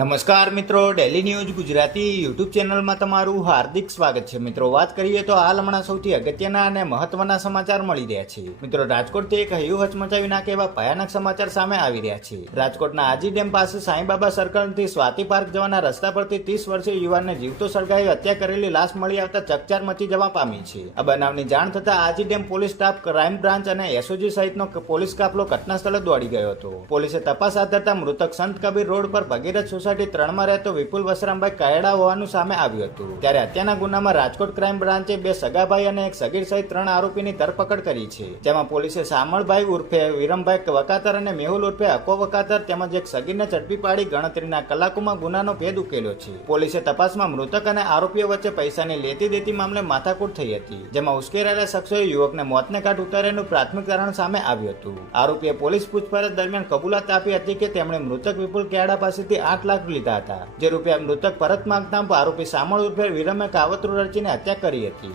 નમસ્કાર મિત્રો, daily news Gujarati YouTube ચેનલમાં તમારું હાર્દિક સ્વાગત છે. મિત્રો, વાત કરીએ તો હાલ હમણાં સૌથી અગત્યના અને મહત્વના સમાચાર મળી રહ્યા છે. મિત્રો, રાજકોટથી એક હૈયું હચમચાવી નાખે એવા ભયાનક સમાચાર સામે આવી રહ્યા છે. રાજકોટના આજી ડેમ પાસે સાંઈબાબા સર્કલથી સ્વાતિ પાર્ક જવાના રસ્તા પરથી 30 વર્ષીય યુવાનને જીવતો સળગાવી હત્યા કરેલી લાશ મળી આવતા ચકચાર મચી જવા પામી છે. આ બનાવની જાણ થતા Aji dam police staff, crime branch અને એસઓજી સહિતનો પોલીસ કાફલો ઘટના સ્થળે દોડી ગયો હતો. પોલીસે તપાસ હાથ ધરતા મૃતક સંત કબીર રોડ પર ભગીરથ સોસાયટી 3 માં રહેતો વિપુલ વસરામભાઈ કાયડા હોવાનું સામે આવ્યું હતું. ત્યારે હત્યાના ગુનામાં રાજકોટ ક્રાઇમ બ્રાન્ચે 2 સગાભાઈ અને એક સગીર સહિત 3 આરોપીની ધરપકડ કરી છે. જેમાં પોલીસે શામળભાઈ ઉર્ફે વિરમભાઈ વકાતર અને મેહુલ ઉર્ફે હકો વકાતર તેમજ એક સગીરને ઝડપી પાડી ગણતરીના કલાકોમાં ગુનાનો ભેદ ઉકેલ્યો છે. પોલીસે તપાસમાં મૃતક અને આરોપીઓ વચ્ચે પૈસાની લેતી દેતી મામલે માથાકૂટ થઈ હતી, જેમાં ઉશ્કેરાયેલા શખ્સોએ યુવકને મોતને ઘાટ ઉતાર્યાનું પ્રાથમિક કારણ સામે આવ્યું હતું. આરોપીએ પોલીસ પૂછપરછ દરમિયાન કબૂલાત આપી હતી કે તેમણે મૃતક વિપુલ કેડા પાસેથી 8 લાખ લીધા હતા, જે રૂપિયા મૃતક પરત માંગતા આરોપી શામળ ઉર્ફે વિરમે કાવતરું રચીને હત્યા કરી હતી.